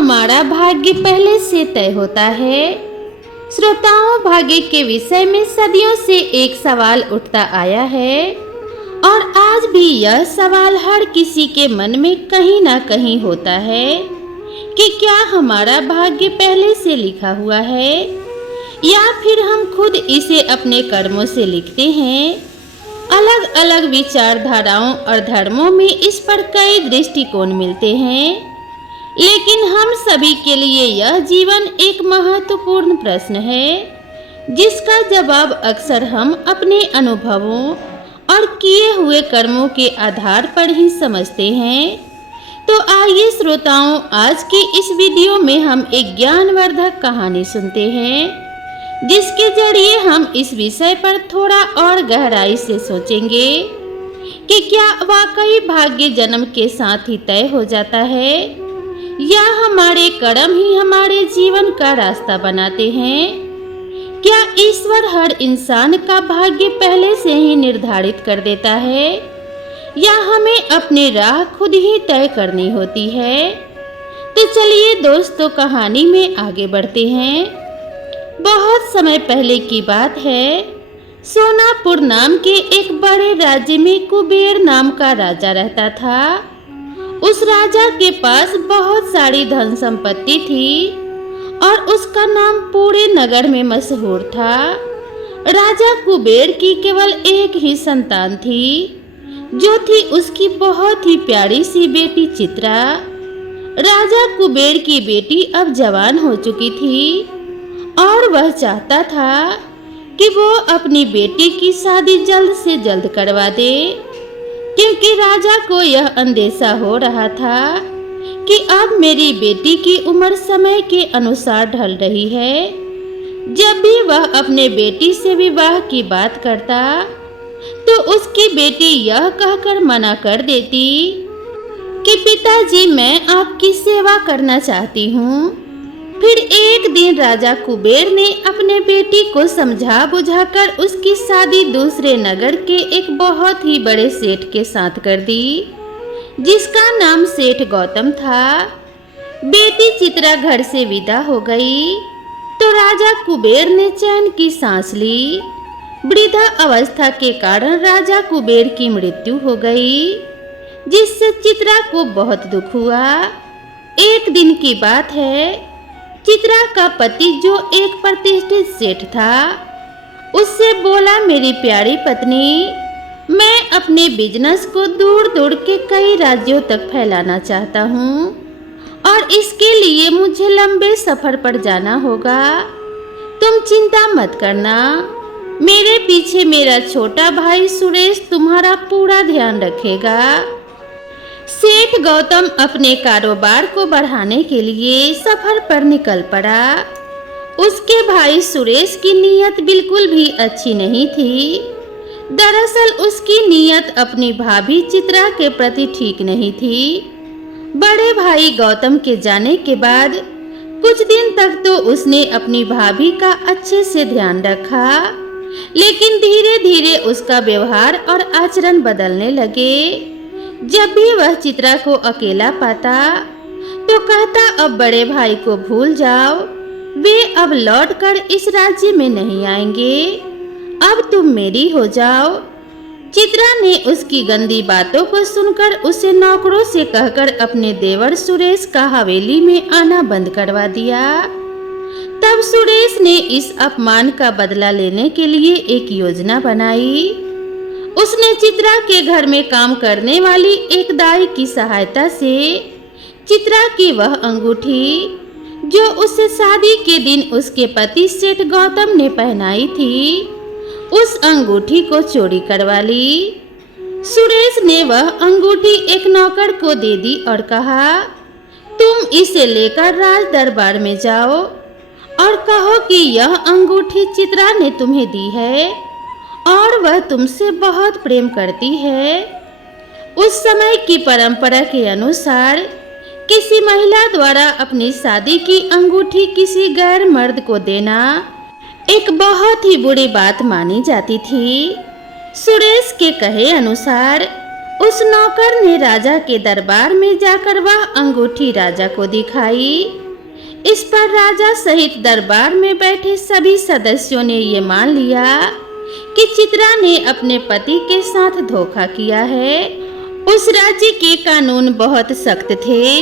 हमारा भाग्य पहले से तय होता है? श्रोताओं, भाग्य के विषय में सदियों से एक सवाल उठता आया है और आज भी यह सवाल हर किसी के मन में कहीं ना कहीं होता है कि क्या हमारा भाग्य पहले से लिखा हुआ है या फिर हम खुद इसे अपने कर्मों से लिखते हैं। अलग अलग विचारधाराओं और धर्मों में इस पर कई दृष्टिकोण मिलते हैं, लेकिन हम सभी के लिए यह जीवन एक महत्वपूर्ण प्रश्न है जिसका जवाब अक्सर हम अपने अनुभवों और किए हुए कर्मों के आधार पर ही समझते हैं। तो आइए श्रोताओं, आज के इस वीडियो में हम एक ज्ञानवर्धक कहानी सुनते हैं जिसके जरिए हम इस विषय पर थोड़ा और गहराई से सोचेंगे कि क्या वाकई भाग्य जन्म के साथ ही तय हो जाता है या हमारे कर्म ही हमारे जीवन का रास्ता बनाते हैं। क्या ईश्वर हर इंसान का भाग्य पहले से ही निर्धारित कर देता है या हमें अपनी राह खुद ही तय करनी होती है। तो चलिए दोस्तों, कहानी में आगे बढ़ते हैं। बहुत समय पहले की बात है। सोनापुर नाम के एक बड़े राज्य में कुबेर नाम का राजा रहता था। उस राजा के पास बहुत सारी धन संपत्ति थी और उसका नाम पूरे नगर में मशहूर था। राजा कुबेर की केवल एक ही संतान थी, जो थी उसकी बहुत ही प्यारी सी बेटी चित्रा। राजा कुबेर की बेटी अब जवान हो चुकी थी और वह चाहता था कि वो अपनी बेटी की शादी जल्द से जल्द करवा दे, क्योंकि राजा को यह अंदेशा हो रहा था कि अब मेरी बेटी की उम्र समय के अनुसार ढल रही है। जब भी वह अपने बेटी से विवाह की बात करता तो उसकी बेटी यह कहकर मना कर देती कि पिताजी, मैं आपकी सेवा करना चाहती हूँ। फिर एक दिन राजा कुबेर ने अपने बेटी को समझा बुझाकर उसकी शादी दूसरे नगर के एक बहुत ही बड़े सेठ के साथ कर दी, जिसका नाम सेठ गौतम था। बेटी चित्रा घर से विदा हो गई तो राजा कुबेर ने चैन की सांस ली। वृद्धा अवस्था के कारण राजा कुबेर की मृत्यु हो गई, जिससे चित्रा को बहुत दुख हुआ। एक दिन की बात है, चित्रा का पति, जो एक प्रतिष्ठित सेठ था, उससे बोला, मेरी प्यारी पत्नी, मैं अपने बिजनेस को दूर दूर के कई राज्यों तक फैलाना चाहता हूँ और इसके लिए मुझे लंबे सफर पर जाना होगा। तुम चिंता मत करना, मेरे पीछे मेरा छोटा भाई सुरेश तुम्हारा पूरा ध्यान रखेगा। सेठ गौतम अपने कारोबार को बढ़ाने के लिए सफर पर निकल पड़ा। उसके भाई सुरेश की नीयत बिल्कुल भी अच्छी नहीं थी। दरअसल उसकी नीयत अपनी भाभी चित्रा के प्रति ठीक नहीं थी। बड़े भाई गौतम के जाने के बाद कुछ दिन तक तो उसने अपनी भाभी का अच्छे से ध्यान रखा, लेकिन धीरे धीरे उसका व्यवहार और आचरण बदलने लगे। जब भी वह चित्रा को अकेला पाता तो कहता, अब बड़े भाई को भूल जाओ, वे अब लौटकर इस राज्य में नहीं आएंगे, अब तुम मेरी हो जाओ। चित्रा ने उसकी गंदी बातों को सुनकर उसे नौकरों से कहकर अपने देवर सुरेश का हवेली में आना बंद करवा दिया। तब सुरेश ने इस अपमान का बदला लेने के लिए एक योजना बनाई। उसने चित्रा के घर में काम करने वाली एक दाई की सहायता से चित्रा की वह अंगूठी, जो उसे शादी के दिन उसके पति सेठ गौतम ने पहनाई थी, उस अंगूठी को चोरी करवा ली। सुरेश ने वह अंगूठी एक नौकर को दे दी और कहा, तुम इसे लेकर राज दरबार में जाओ और कहो कि यह अंगूठी चित्रा ने तुम्हें दी है और वह तुमसे बहुत प्रेम करती है। उस समय की परंपरा के अनुसार किसी महिला द्वारा अपनी शादी की अंगूठी किसी गैर मर्द को देना एक बहुत ही बुरी बात मानी जाती थी। सुरेश के कहे अनुसार उस नौकर ने राजा के दरबार में जाकर वह अंगूठी राजा को दिखाई। इस पर राजा सहित दरबार में बैठे सभी सदस्यों ने ये मान लिया कि चित्रा ने अपने पति के साथ धोखा किया है। उस राज्य के कानून बहुत सख्त थे।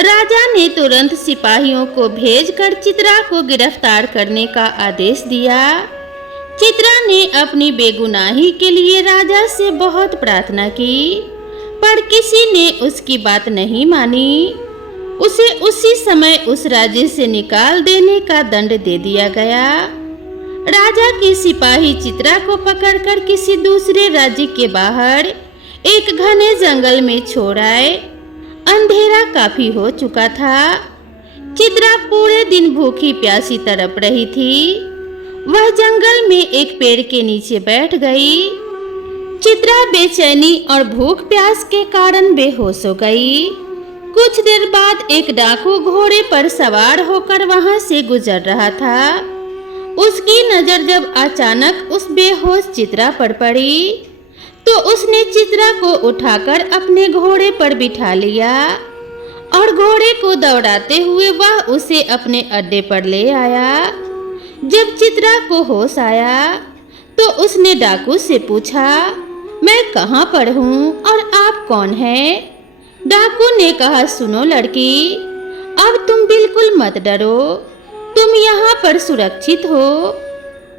राजा ने तुरंत सिपाहियों को भेजकर चित्रा को गिरफ्तार करने का आदेश दिया। चित्रा ने अपनी बेगुनाही के लिए राजा से बहुत प्रार्थना की, पर किसी ने उसकी बात नहीं मानी। उसे उसी समय उस राज्य से निकाल देने का दंड दे दिया गया। राजा के सिपाही चित्रा को पकड़कर किसी दूसरे राज्य के बाहर एक घने जंगल में छोड़ आए। अंधेरा काफी हो चुका था। चित्रा पूरे दिन भूखी प्यासी तड़प रही थी। वह जंगल में एक पेड़ के नीचे बैठ गई। चित्रा बेचैनी और भूख प्यास के कारण बेहोश हो गई। कुछ देर बाद एक डाकू घोड़े पर सवार होकर वहां से गुजर रहा था। उसकी नजर जब अचानक उस बेहोश चित्रा पर पड़ी तो उसने चित्रा को उठाकर अपने घोड़े पर बिठा लिया और घोड़े को दौड़ाते हुए वह उसे अपने अड्डे पर ले आया। जब चित्रा को होश आया तो उसने डाकू से पूछा, मैं कहाँ पर हूँ और आप कौन हैं? डाकू ने कहा, सुनो लड़की, अब तुम बिल्कुल मत डरो, तुम यहाँ पर सुरक्षित हो।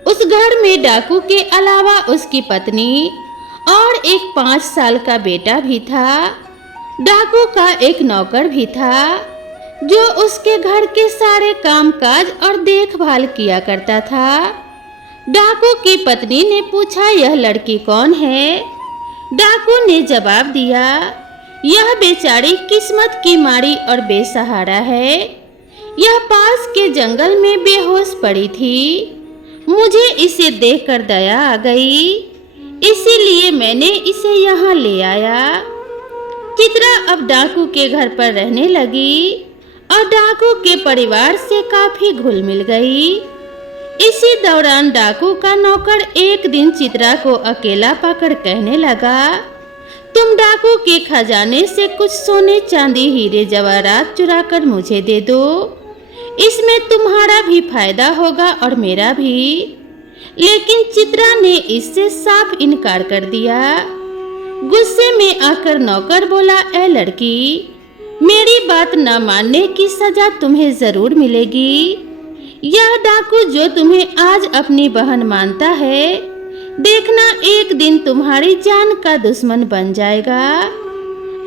उस घर में डाकू के अलावा उसकी पत्नी और एक 5 साल का बेटा भी था। डाकू का एक नौकर भी था जो उसके घर के सारे कामकाज और देखभाल किया करता था। डाकू की पत्नी ने पूछा, यह लड़की कौन है? डाकू ने जवाब दिया, यह बेचारी किस्मत की मारी और बेसहारा है। यह पास के जंगल में बेहोश पड़ी थी। मुझे इसे देखकर दया आ गई, इसीलिए मैंने इसे यहाँ ले आया। चित्रा अब डाकू के घर पर रहने लगी और डाकू के परिवार से काफी घुल मिल गई। इसी दौरान डाकू का नौकर एक दिन चित्रा को अकेला पाकर कहने लगा, तुम डाकू के खजाने से कुछ सोने चांदी हीरे जवाहरात चुरा कर मुझे दे दो, इसमें तुम्हारा भी फायदा होगा और मेरा भी। लेकिन चित्रा ने इससे साफ इनकार कर दिया। गुस्से में आकर नौकर बोला, ए लड़की, मेरी बात न मानने की सजा तुम्हें जरूर मिलेगी। यह डाकू जो तुम्हें आज अपनी बहन मानता है, देखना एक दिन तुम्हारी जान का दुश्मन बन जाएगा।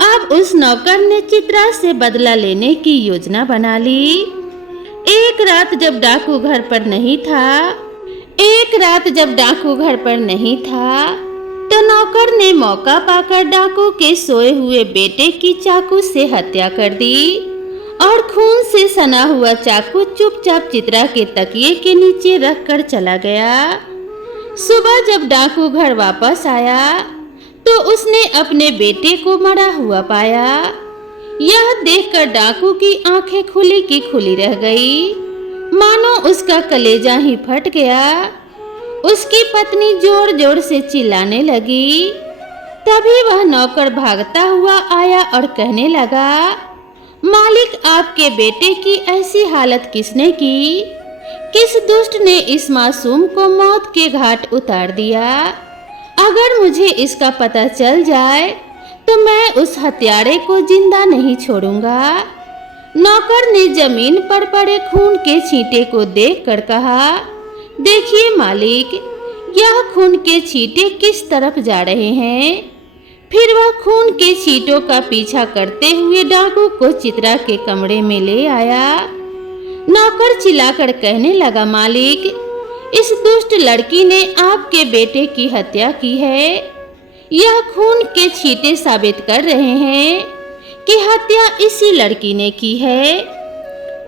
अब उस नौकर ने चित्रा से बदला लेने की योजना बना ली। एक रात जब डाकू घर पर नहीं था तो नौकर ने मौका पाकर डाकू के सोए हुए बेटे की चाकू से हत्या कर दी और खून से सना हुआ चाकू चुपचाप चित्रा के तकिए के नीचे रखकर चला गया। सुबह जब डाकू घर वापस आया तो उसने अपने बेटे को मरा हुआ पाया। यह देखकर डाकू की आंखें खुली की खुली रह गई, मानो उसका कलेजा ही फट गया। उसकी पत्नी जोर जोर से चिल्लाने लगी। तभी वह नौकर भागता हुआ आया और कहने लगा, मालिक, आपके बेटे की ऐसी हालत किसने की? किस दुष्ट ने इस मासूम को मौत के घाट उतार दिया? अगर मुझे इसका पता चल जाए तो मैं उस हत्यारे को जिंदा नहीं छोड़ूंगा। नौकर ने जमीन पर पड़े खून के छींटे को देखकर कहा, देखिए मालिक, यह खून के छींटे किस तरफ जा रहे हैं। फिर वह खून के छींटों का पीछा करते हुए डाकू को चित्रा के कमरे में ले आया। नौकर चिल्लाकर कहने लगा, मालिक, इस दुष्ट लड़की ने आपके बेटे की हत्या की है। यह खून के छींटे साबित कर रहे हैं कि हत्या इसी लड़की ने की है।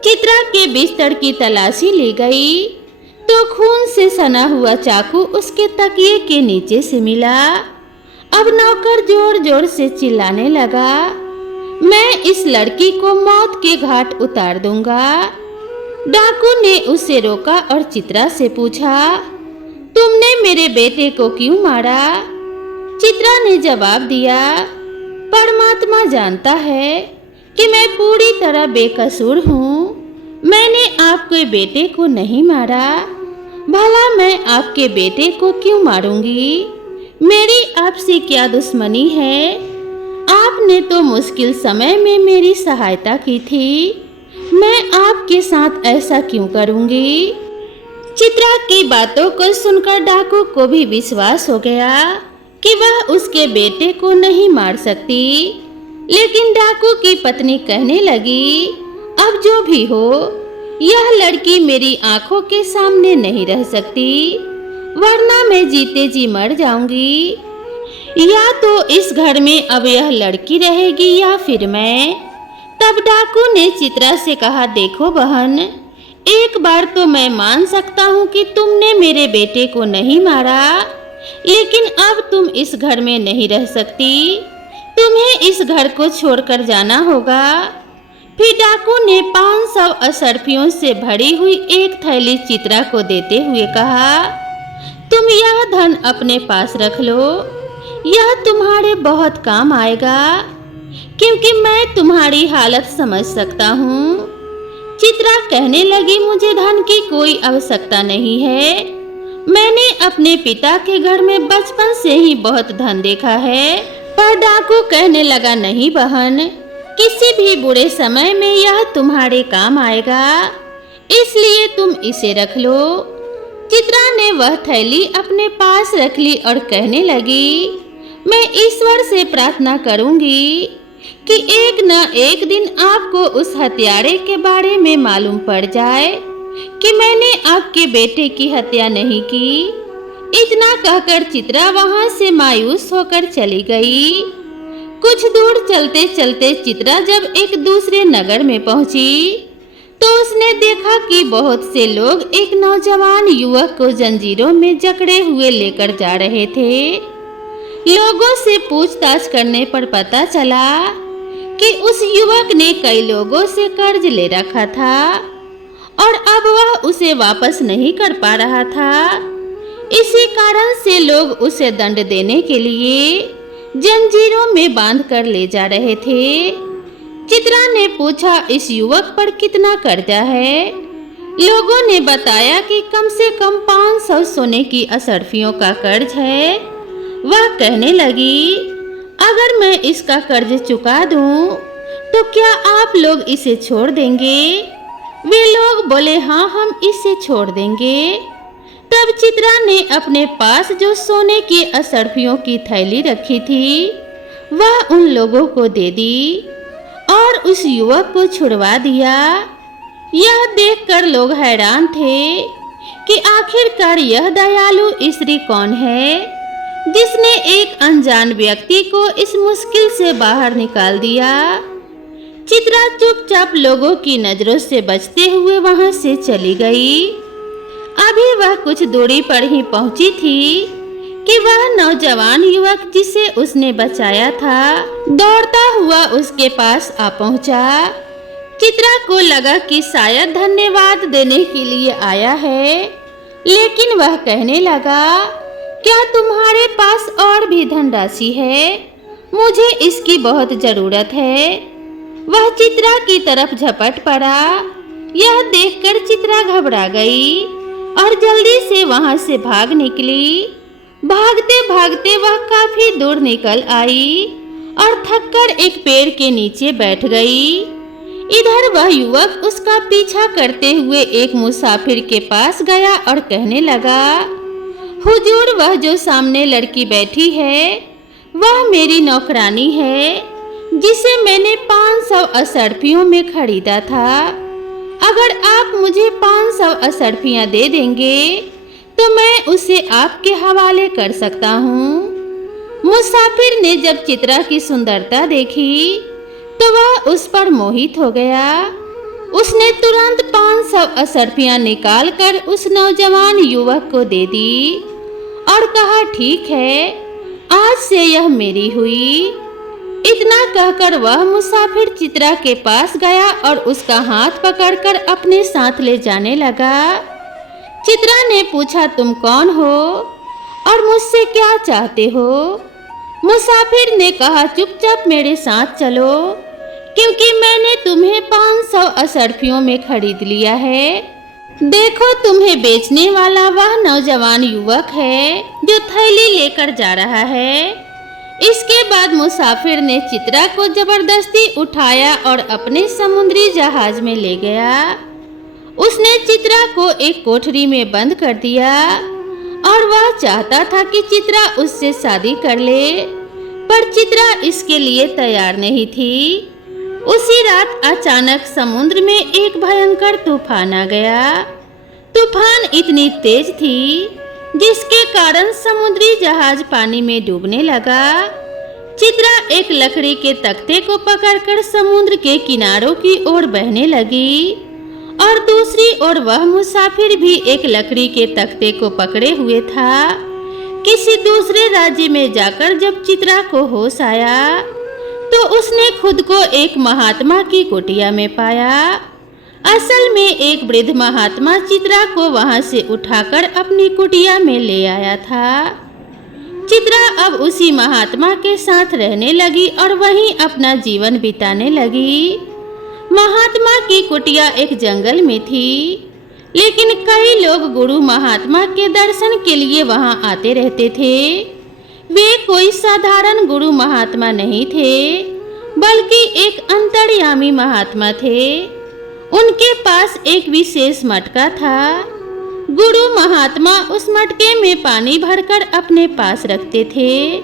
चित्रा के बिस्तर की तलाशी ली गई तो खून से सना हुआ चाकू उसके तकिए के नीचे से मिला। अब नौकर जोर जोर से चिल्लाने लगा, मैं इस लड़की को मौत के घाट उतार दूंगा। डाकू ने उसे रोका और चित्रा से पूछा, तुमने मेरे बेटे को क्यों मारा? चित्रा ने जवाब दिया, परमात्मा जानता है कि मैं पूरी तरह बेकसूर हूँ। मैंने आपके बेटे को नहीं मारा। भला मैं आपके बेटे को क्यों मारूंगी? मेरी आपसे क्या दुश्मनी है? आपने तो मुश्किल समय में मेरी सहायता की थी। मैं आपके साथ ऐसा क्यों करूंगी? चित्रा की बातों को सुनकर डाकू को भी विश्वास हो गया कि वह उसके बेटे को नहीं मार सकती। लेकिन डाकू की पत्नी कहने लगी, अब जो भी हो, यह लड़की मेरी आंखों के सामने नहीं रह सकती, वरना मैं जीते जी मर जाऊंगी। या तो इस घर में अब यह लड़की रहेगी या फिर मैं। तब डाकू ने चित्रा से कहा, देखो बहन, एक बार तो मैं मान सकता हूँ कि तुमने मेरे बेटे को नहीं मारा, लेकिन अब तुम इस घर में नहीं रह सकती। तुम्हें इस घर को छोड़कर जाना होगा। फिर डाकू ने 500 असरफियों से भरी हुई एक थैली चित्रा को देते हुए कहा, तुम यह धन अपने पास रख लो, यह तुम्हारे बहुत काम आएगा, क्योंकि मैं तुम्हारी हालत समझ सकता हूँ। चित्रा कहने लगी, मुझे धन की कोई आवश्यकता नहीं है। मैंने अपने पिता के घर में बचपन से ही बहुत धन देखा है। पर डाकू कहने लगा, नहीं बहन, किसी भी बुरे समय में यह तुम्हारे काम आएगा, इसलिए तुम इसे रख लो। चित्रा ने वह थैली अपने पास रख ली और कहने लगी, मैं ईश्वर से प्रार्थना करूंगी कि एक न एक दिन आपको उस हत्यारे के बारे में मालूम पड़ जाए कि मैंने आपके बेटे की हत्या नहीं की। इतना कहकर चित्रा वहां से मायूस होकर चली गई। कुछ दूर चलते चलते चित्रा जब एक दूसरे नगर में पहुंची तो उसने देखा कि बहुत से लोग एक नौजवान युवक को जंजीरों में जकड़े हुए लेकर जा रहे थे। लोगों से पूछताछ करने पर पता चला कि उस युवक ने कई लोगों से कर्ज ले रखा था और अब वह उसे वापस नहीं कर पा रहा था। इसी कारण से लोग उसे दंड देने के लिए जंजीरों में बांध कर ले जा रहे थे। चित्रा ने पूछा, इस युवक पर कितना कर्जा है? लोगों ने बताया कि कम से कम 500 सोने की असरफियों का कर्ज है। वह कहने लगी, अगर मैं इसका कर्ज चुका दूं, तो क्या आप लोग इसे छोड़ देंगे? वे लोग बोले, हाँ, हम इसे छोड़ देंगे। तब चित्रा ने अपने पास जो सोने की असरफियों की थैली रखी थी, वह उन लोगों को दे दी और उस युवक को छुड़वा दिया। यह देखकर लोग हैरान थे कि आखिरकार यह दयालु स्त्री कौन है जिसने एक अनजान व्यक्ति को इस मुश्किल से बाहर निकाल दिया। चित्रा चुपचाप लोगों की नजरों से बचते हुए वहां से चली गई। अभी वह कुछ दूरी पर ही पहुंची थी कि वह नौजवान युवक जिसे उसने बचाया था दौड़ता हुआ उसके पास आ पहुंचा। चित्रा को लगा कि शायद धन्यवाद देने के लिए आया है, लेकिन वह कहने लगा, क्या तुम्हारे पास और भी धनराशि है? मुझे इसकी बहुत जरूरत है। वह चित्रा की तरफ झपट पड़ा। यह देखकर चित्रा घबरा गई और जल्दी से वहां से भाग निकली। भागते भागते वह काफी दूर निकल आई और थककर एक पेड़ के नीचे बैठ गई। इधर वह युवक उसका पीछा करते हुए एक मुसाफिर के पास गया और कहने लगा, हुजूर, वह जो सामने लड़की बैठी है वह मेरी नौकरानी है, जिसे मैंने 500 असरफियों में खरीदा था। अगर आप मुझे 500 असरफियां दे देंगे तो मैं उसे आपके हवाले कर सकता हूँ। मुसाफिर ने जब चित्रा की सुंदरता देखी तो वह उस पर मोहित हो गया। उसने तुरंत 500 असरफियां निकालकर उस नौजवान युवक को दे दी और कहा, ठीक है, आज से यह मेरी हुई। इतना कहकर वह मुसाफिर चित्रा के पास गया और उसका हाथ पकड़कर अपने साथ ले जाने लगा। चित्रा ने पूछा, तुम कौन हो और मुझसे क्या चाहते हो? मुसाफिर ने कहा, चुपचाप मेरे साथ चलो, क्योंकि मैंने तुम्हें 500 असरफियों में खरीद लिया है। देखो, तुम्हें बेचने वाला वह नौजवान युवक है जो थैली लेकर जा रहा है। इसके बाद मुसाफिर ने चित्रा को जबरदस्ती उठाया और अपने समुद्री जहाज में ले गया। उसने चित्रा को एक कोठरी में बंद कर दिया और वह चाहता था कि चित्रा उससे शादी कर ले, पर चित्रा इसके लिए तैयार नहीं थी। उसी रात अचानक समुद्र में एक भयंकर तूफान आ गया। तूफान इतनी तेज थी जिसके कारण समुद्री जहाज पानी में डूबने लगा। चित्रा एक लकड़ी के तख्ते को पकड़कर समुद्र के किनारों की ओर बहने लगी और दूसरी ओर वह मुसाफिर भी एक लकड़ी के तख्ते को पकड़े हुए था। किसी दूसरे राज्य में जाकर जब चित्रा को होश आया तो उसने खुद को एक महात्मा की कुटिया में पाया। असल में एक वृद्ध महात्मा चित्रा को वहां से उठाकर अपनी कुटिया में ले आया था। चित्रा अब उसी महात्मा के साथ रहने लगी और वहीं अपना जीवन बिताने लगी। महात्मा की कुटिया एक जंगल में थी, लेकिन कई लोग गुरु महात्मा के दर्शन के लिए वहां आते रहते थे। वे कोई साधारण गुरु महात्मा नहीं थे, बल्कि एक अंतर्यामी महात्मा थे। उनके पास एक विशेष मटका था। गुरु महात्मा उस मटके में पानी भरकर अपने पास रखते थे।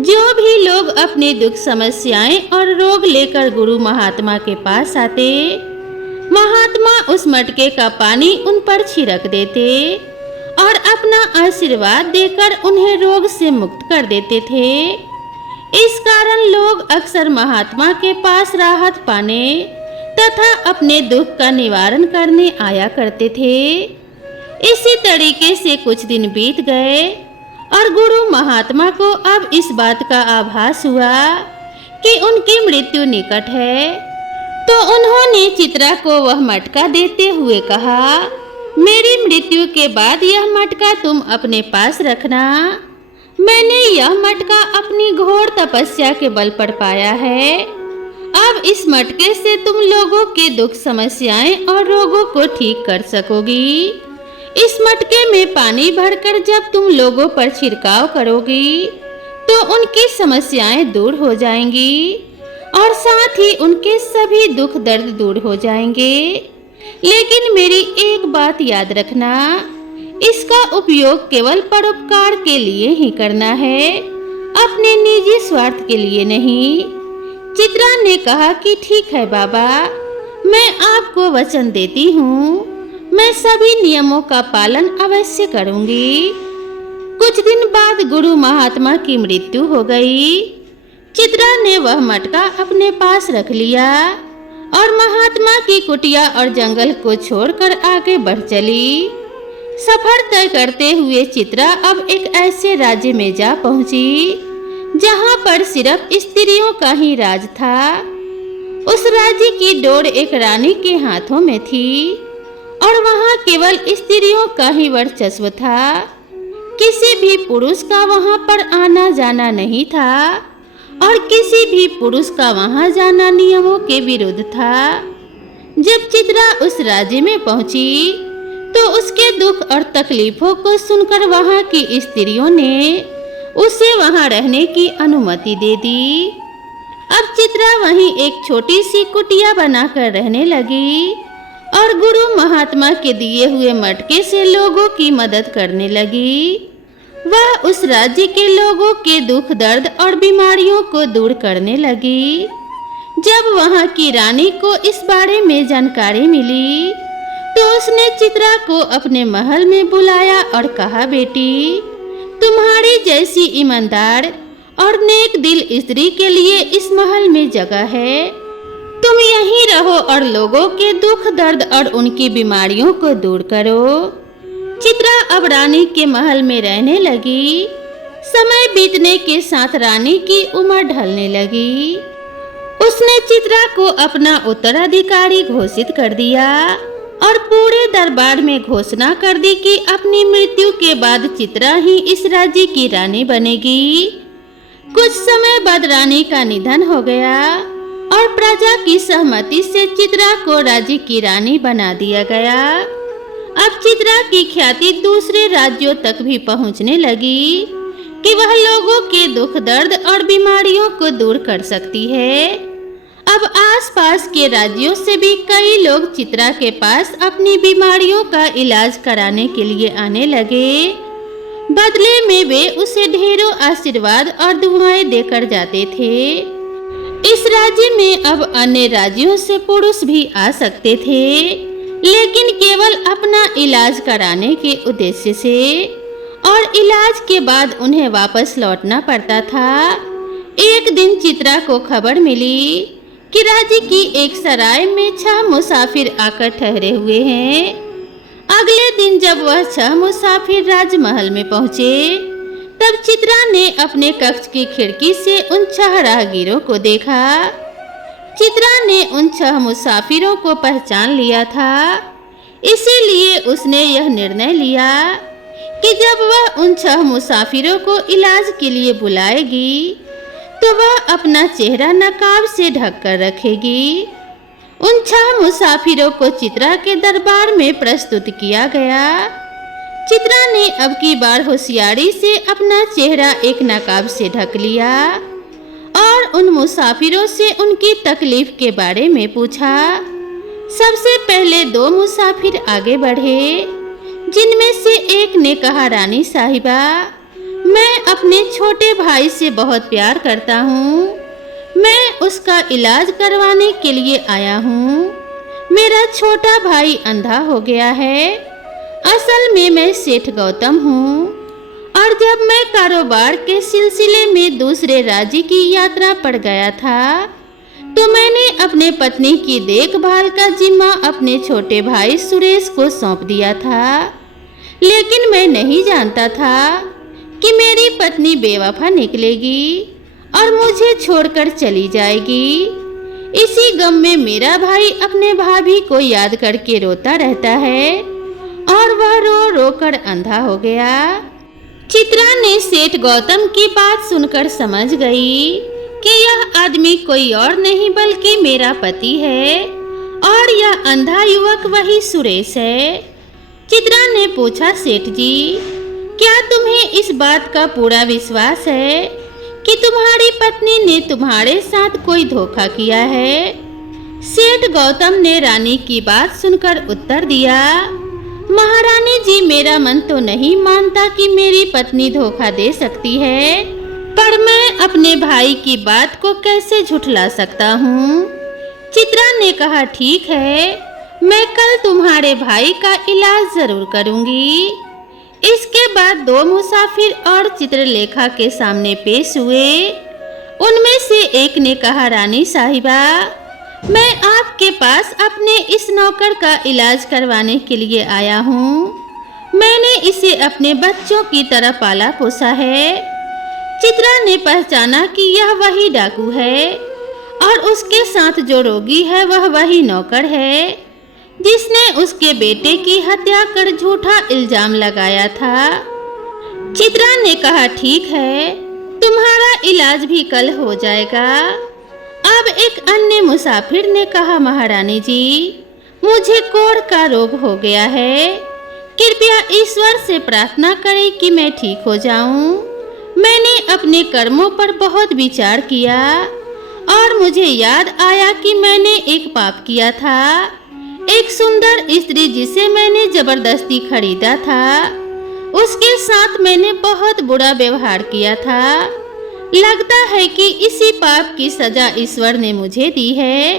जो भी लोग अपने दुख, समस्याएं और रोग लेकर गुरु महात्मा के पास आते, महात्मा उस मटके का पानी उन पर छिड़क देते और अपना आशीर्वाद देकर उन्हें रोग से मुक्त कर देते थे। इस कारण लोग अक्सर महात्मा के पास राहत पाने तथा अपने दुख का निवारण करने आया करते थे। इसी तरीके से कुछ दिन बीत गए और गुरु महात्मा को अब इस बात का आभास हुआ कि उनकी मृत्यु निकट है। तो उन्होंने चित्रा को वह मटका देते हुए कहा, मेरी मृत्यु के बाद यह मटका तुम अपने पास रखना। मैंने यह मटका अपनी घोर तपस्या के बल पर पाया है। अब इस मटके से तुम लोगों के दुख, समस्याएं और रोगों को ठीक कर सकोगी। इस मटके में पानी भरकर जब तुम लोगों पर छिड़काव करोगी तो उनकी समस्याएं दूर हो जाएंगी और साथ ही उनके सभी दुख दर्द दूर हो जाएंगे। लेकिन मेरी एक बात याद रखना, इसका उपयोग केवल परोपकार के लिए ही करना है, अपने निजी स्वार्थ के लिए नहीं। चित्रा ने कहा कि ठीक है बाबा, मैं आपको वचन देती हूँ, मैं सभी नियमों का पालन अवश्य करूंगी। कुछ दिन बाद गुरु महात्मा की मृत्यु हो गई। चित्रा ने वह मटका अपने पास रख लिया और महात्मा की कुटिया और जंगल को छोड़कर आगे बढ़ चली। सफर तय करते हुए चित्रा अब एक ऐसे राज्य में जा पहुंची जहां पर सिर्फ स्त्रियों का ही राज था। उस राज्य की डोर एक रानी के हाथों में थी और वहां केवल स्त्रियों का ही वर्चस्व था। किसी भी पुरुष का वहां पर आना जाना नहीं था और किसी भी पुरुष का वहां जाना नियमों के विरुद्ध था। जब चित्रा उस राज्य में पहुंची तो उसके दुख और तकलीफों को सुनकर वहां की स्त्रियों ने उसे वहां रहने की अनुमति दे दी। अब चित्रा वहीं एक छोटी सी कुटिया बनाकर रहने लगी और गुरु महात्मा के दिए हुए मटके से लोगों की मदद करने लगी। वह उस राज्य के लोगों के दुख, दर्द और बीमारियों को दूर करने लगी। जब वहां की रानी को इस बारे में जानकारी मिली तो उसने चित्रा को अपने महल में बुलाया और कहा, बेटी, तुम्हारी जैसी ईमानदार और नेक दिल स्त्री के लिए इस महल में जगह है। तुम यहीं रहो और लोगों के दुख, दर्द और उनकी बीमारियों को दूर करो। चित्रा अब रानी के महल में रहने लगी। समय बीतने के साथ रानी की उम्र ढलने लगी। उसने चित्रा को अपना उत्तराधिकारी घोषित कर दिया और पूरे दरबार में घोषणा कर दी कि अपनी मृत्यु के बाद चित्रा ही इस राज्य की रानी बनेगी। कुछ समय बाद रानी का निधन हो गया और प्रजा की सहमति से चित्रा को राज्य की रानी बना दिया गया। अब चित्रा की ख्याति दूसरे राज्यों तक भी पहुंचने लगी कि वह लोगों के दुख दर्द और बीमारियों को दूर कर सकती है। अब आसपास के राज्यों से भी कई लोग चित्रा के पास अपनी बीमारियों का इलाज कराने के लिए आने लगे। बदले में वे उसे ढेरों आशीर्वाद और दुआएं देकर जाते थे। इस राज्य में अब अन्य राज्यों से पुरुष भी आ सकते थे, लेकिन केवल अपना इलाज कराने के उद्देश्य से, और इलाज के बाद उन्हें वापस लौटना पड़ता था। एक दिन चित्रा को खबर मिली कि राज्य की एक सराय में 6 मुसाफिर आकर ठहरे हुए हैं। अगले दिन जब वह 6 मुसाफिर राजमहल में पहुंचे, तब चित्रा ने अपने कक्ष की खिड़की से उन 6 राहगीरों को देखा। चित्रा ने उन 6 मुसाफिरों को पहचान लिया था, इसीलिए उसने यह निर्णय लिया कि जब वह उन 6 मुसाफिरों को इलाज के लिए बुलाएगी तो वह अपना चेहरा नकाब से ढक कर रखेगी। उन 6 मुसाफिरों को चित्रा के दरबार में प्रस्तुत किया गया। चित्रा ने अब की बार होशियारी से अपना चेहरा एक नकाब से ढक लिया और उन मुसाफिरों से उनकी तकलीफ के बारे में पूछा। सबसे पहले 2 मुसाफिर आगे बढ़े, जिनमें से एक ने कहा, रानी साहिबा, मैं अपने छोटे भाई से बहुत प्यार करता हूँ। मैं उसका इलाज करवाने के लिए आया हूँ। मेरा छोटा भाई अंधा हो गया है। असल में मैं सेठ गौतम हूँ और जब मैं कारोबार के सिलसिले में दूसरे राज्य की यात्रा पर गया था तो मैंने अपने पत्नी की देखभाल का जिम्मा अपने छोटे भाई सुरेश को सौंप दिया था, लेकिन मैं नहीं जानता था कि मेरी पत्नी बेवफा निकलेगी और मुझे छोड़कर चली जाएगी। इसी गम में मेरा भाई अपने भाभी को याद करके रोता रहता है और वह रो रो कर अंधा हो गया। चित्रा ने सेठ गौतम की बात सुनकर समझ गई कि यह आदमी कोई और नहीं बल्कि मेरा पति है और यह अंधा युवक वही सुरेश है। चित्रा ने पूछा, सेठ जी, क्या तुम्हें इस बात का पूरा विश्वास है कि तुम्हारी पत्नी ने तुम्हारे साथ कोई धोखा किया है? सेठ गौतम ने रानी की बात सुनकर उत्तर दिया, महारानी जी, मेरा मन तो नहीं मानता कि मेरी पत्नी धोखा दे सकती है, पर मैं अपने भाई की बात को कैसे झुठला सकता हूँ? चित्रा ने कहा, ठीक है, मैं कल तुम्हारे भाई का इलाज जरूर करूँगी। इसके बाद 2 मुसाफिर और चित्रलेखा के सामने पेश हुए। उनमें से एक ने कहा, रानी साहिबा, मैं आपके पास अपने इस नौकर का इलाज करवाने के लिए आया हूँ। मैंने इसे अपने बच्चों की तरह पाला पोसा है। चित्रा ने पहचाना कि यह वही डाकू है और उसके साथ जो रोगी है वह वही नौकर है जिसने उसके बेटे की हत्या कर झूठा इल्जाम लगाया था। चित्रा ने कहा, ठीक है, तुम्हारा इलाज भी कल हो जाएगा। अब एक अन्य मुसाफिर ने कहा, महारानी जी, मुझे कोढ़ का रोग हो गया है। कृपया ईश्वर से प्रार्थना करें कि मैं ठीक हो जाऊं। मैंने अपने कर्मों पर बहुत विचार किया और मुझे याद आया कि मैंने एक पाप किया था। एक सुंदर स्त्री जिसे मैंने जबरदस्ती खरीदा था, उसके साथ मैंने बहुत बुरा व्यवहार किया था। लगता है कि इसी पाप की सजा ईश्वर ने मुझे दी है।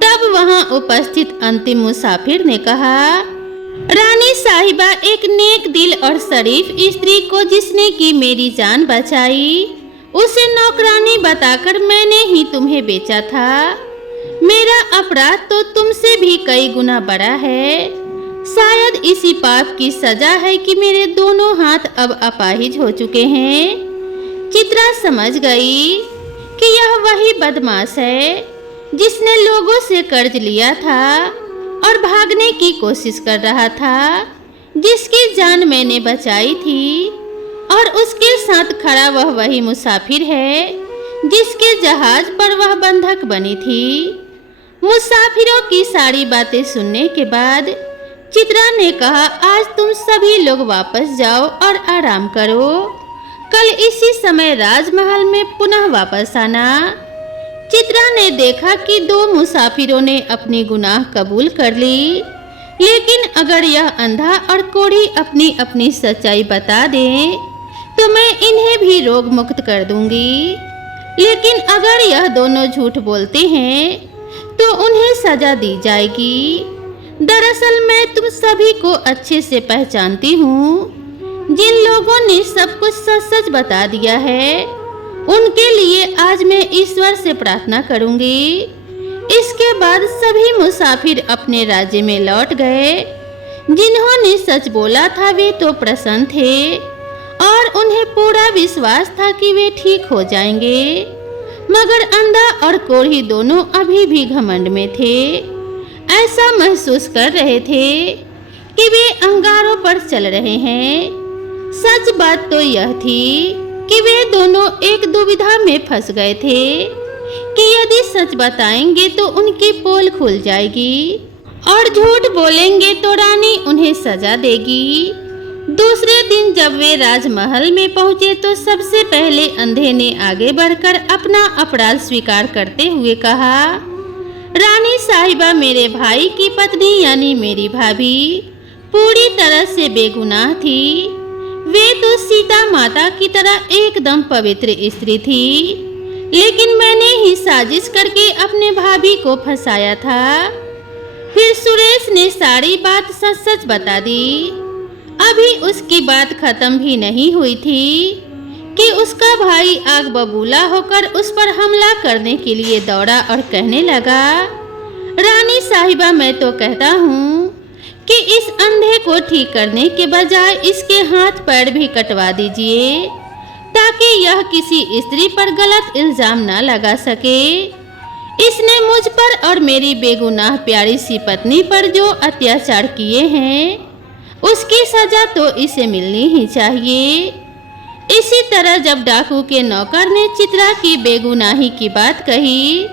तब वहां उपस्थित अंतिम मुसाफिर ने कहा, रानी साहिबा, एक नेक दिल और शरीफ स्त्री को जिसने की मेरी जान बचाई, उसे नौकरानी बताकर मैंने ही तुम्हें बेचा था। मेरा अपराध तो तुमसे भी कई गुना बड़ा है। शायद इसी पाप की सजा है कि मेरे दोनों हाथ अब अपाहिज हो चुके हैं। चित्रा समझ गई कि यह वही बदमाश है जिसने लोगों से कर्ज लिया था और भागने की कोशिश कर रहा था, जिसकी जान मैंने बचाई थी। और उसके साथ खड़ा वह वही मुसाफिर है जिसके जहाज पर वह बंधक बनी थी। मुसाफिरों की सारी बातें सुनने के बाद चित्रा ने कहा, आज तुम सभी लोग वापस जाओ और आराम करो। कल इसी समय राजमहल में पुनः वापस आना। चित्रा ने देखा कि दो मुसाफिरों ने अपनी गुनाह कबूल कर ली, लेकिन अगर यह अंधा और कोढ़ी अपनी अपनी सच्चाई बता दें तो मैं इन्हें भी रोग मुक्त कर दूंगी। लेकिन अगर यह दोनों झूठ बोलते हैं तो उन्हें सजा दी जाएगी। दरअसल मैं तुम सभी को अच्छे से पहचानती हूँ। जिन लोगों ने सब कुछ सच सच बता दिया है उनके लिए आज मैं ईश्वर से प्रार्थना करूंगी। इसके बाद सभी मुसाफिर अपने राज्य में लौट गए। जिन्होंने सच बोला था वे तो प्रसन्न थे और उन्हें पूरा विश्वास था कि वे ठीक हो जाएंगे, मगर अंधा और कोढ़ी दोनों अभी भी घमंड में थे। ऐसा महसूस कर रहे थे कि वे अंगारों पर चल रहे हैं। सच बात तो यह थी कि वे दोनों एक दुविधा में फंस गए थे कि यदि सच बताएंगे तो उनकी पोल खुल जाएगी और झूठ बोलेंगे तो रानी उन्हें सजा देगी। दूसरे दिन जब वे राजमहल में पहुंचे तो सबसे पहले अंधे ने आगे बढ़कर अपना अपराध स्वीकार करते हुए कहा, रानी साहिबा मेरे भाई की पत्नी यानी मेरी भाभी पूरी तरह से बेगुनाह थी। वे तो सीता माता की तरह एकदम पवित्र स्त्री थी, लेकिन मैंने ही साजिश करके अपने भाभी को फंसाया था। फिर सुरेश ने सारी बात सच सच बता दी। अभी उसकी बात खत्म भी नहीं हुई थी कि उसका भाई आग बबूला होकर उस पर हमला करने के लिए दौड़ा और कहने लगा, रानी साहिबा मैं तो कहता हूँ कि इस अंधे को ठीक करने के बजाय इसके हाथ पैर भी कटवा दीजिए ताकि यह किसी स्त्री पर गलत इल्जाम न लगा सके। इसने मुझ पर और मेरी बेगुनाह प्यारी सी पत्नी पर जो अत्याचार किए हैं उसकी सजा तो इसे मिलनी ही चाहिए। इसी तरह जब डाकू के नौकर ने चित्रा की बेगुनाही की बात कही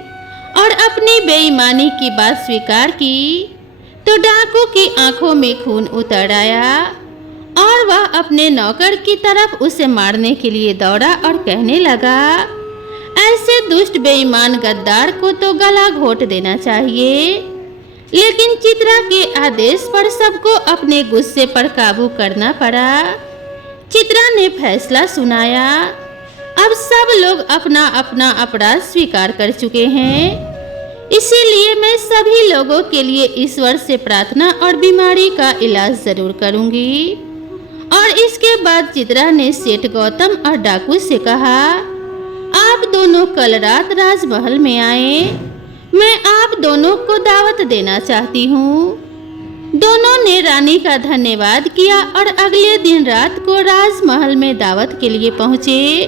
और अपनी बेईमानी की बात स्वीकार की तो डाकू की आंखों में खून उतर आया और वह अपने नौकर की तरफ उसे मारने के लिए दौड़ा और कहने लगा, ऐसे दुष्ट बेईमान गद्दार को तो गला घोट देना चाहिए। लेकिन चित्रा के आदेश पर सबको अपने गुस्से पर काबू करना पड़ा। चित्रा ने फैसला सुनाया। अब सब लोग अपना अपना अपराध स्वीकार कर चुके हैं, इसीलिए मैं सभी लोगों के लिए ईश्वर से प्रार्थना और बीमारी का इलाज जरूर करूंगी। और इसके बाद चित्रा ने सेठ गौतम और डाकू से कहा, आप दोनों कल रात राजमहल में आए। मैं आप दोनों को दावत देना चाहती हूँ। दोनों ने रानी का धन्यवाद किया और अगले दिन रात को राजमहल में दावत के लिए पहुँचे।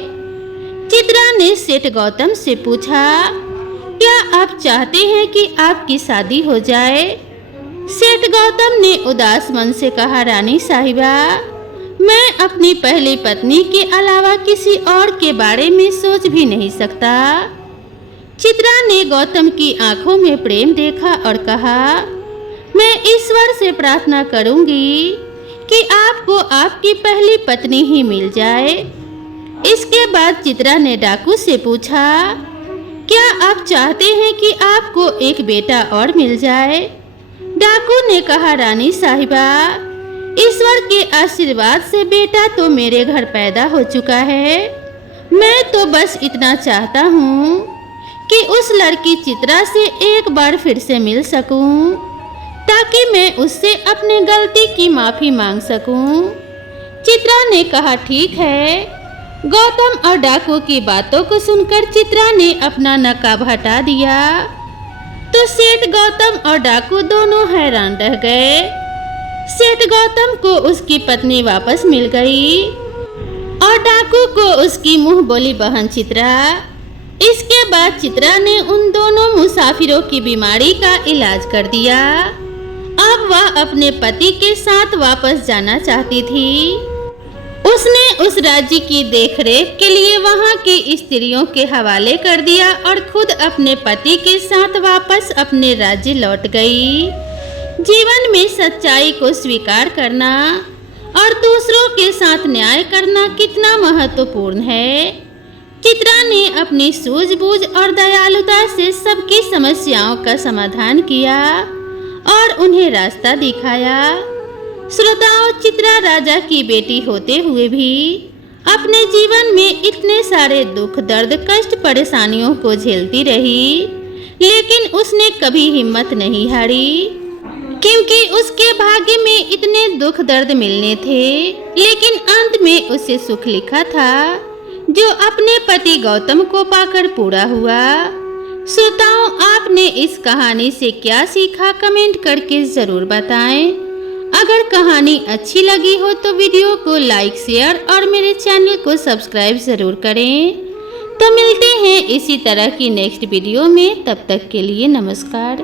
चित्रा ने सेठ गौतम से पूछा, क्या आप चाहते हैं कि आपकी शादी हो जाए? सेठ गौतम ने उदास मन से कहा, रानी साहिबा मैं अपनी पहली पत्नी के अलावा किसी और के बारे में सोच भी नहीं सकता। चित्रा ने गौतम की आंखों में प्रेम देखा और कहा, मैं ईश्वर से प्रार्थना करूंगी कि आपको आपकी पहली पत्नी ही मिल जाए। इसके बाद चित्रा ने डाकू से पूछा, क्या आप चाहते हैं कि आपको एक बेटा और मिल जाए? डाकू ने कहा, रानी साहिबा ईश्वर के आशीर्वाद से बेटा तो मेरे घर पैदा हो चुका है। मैं तो बस इतना चाहता हूँ कि उस लड़की चित्रा से एक बार फिर से मिल सकूं, ताकि मैं उससे अपने गलती की माफ़ी मांग सकूं। चित्रा ने कहा, ठीक है। गौतम और डाकू की बातों को सुनकर चित्रा ने अपना नकाब हटा दिया तो सेठ गौतम और डाकू दोनों हैरान रह गए। सेठ गौतम को उसकी पत्नी वापस मिल गई और डाकू को उसकी मुंह बोली बहन चित्रा। इसके बाद चित्रा ने उन दोनों मुसाफिरों की बीमारी का इलाज कर दिया। अब वह अपने पति के साथ वापस जाना चाहती थी। उसने उस राज्य की देखरेख के लिए वहां की स्त्रियों के हवाले कर दिया और खुद अपने पति के साथ वापस अपने राज्य लौट गई। जीवन में सच्चाई को स्वीकार करना और दूसरों के साथ न्याय करना कितना महत्वपूर्ण है। चित्रा ने अपनी सूझबूझ और दयालुता से सबकी समस्याओं का समाधान किया और उन्हें रास्ता दिखाया। श्रोताओं, चित्रा राजा की बेटी होते हुए भी अपने जीवन में इतने सारे दुख, दर्द, कष्ट, परेशानियों को झेलती रही, लेकिन उसने कभी हिम्मत नहीं हारी, क्योंकि उसके भाग्य में इतने दुख दर्द मिलने थे, लेकिन अंत में उसे सुख लिखा था जो अपने पति गौतम को पाकर पूरा हुआ। श्रोताओं, आपने इस कहानी से क्या सीखा, कमेंट करके जरूर बताएं। अगर कहानी अच्छी लगी हो तो वीडियो को लाइक, शेयर और मेरे चैनल को सब्सक्राइब जरूर करें। तो मिलते हैं इसी तरह की नेक्स्ट वीडियो में, तब तक के लिए नमस्कार।